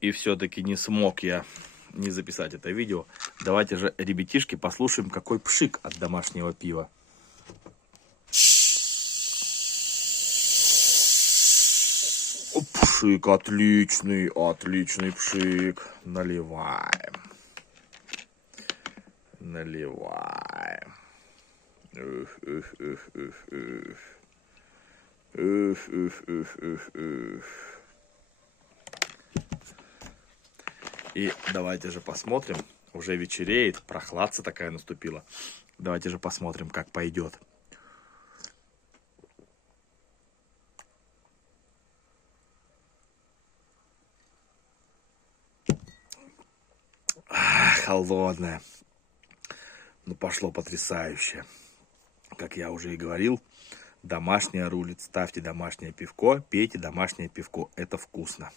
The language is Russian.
И все-таки не смог я не записать это видео. Давайте же, ребятишки, послушаем, какой пшик от домашнего пива. Пшик отличный, отличный пшик. Наливаем. Наливаем. И давайте же посмотрим. Уже вечереет, прохладца такая наступила. Давайте же посмотрим, как пойдет. Холодное. Ну, пошло потрясающе. Как я уже и говорил, домашнее рулит. Ставьте домашнее пивко, пейте домашнее пивко. Это вкусно.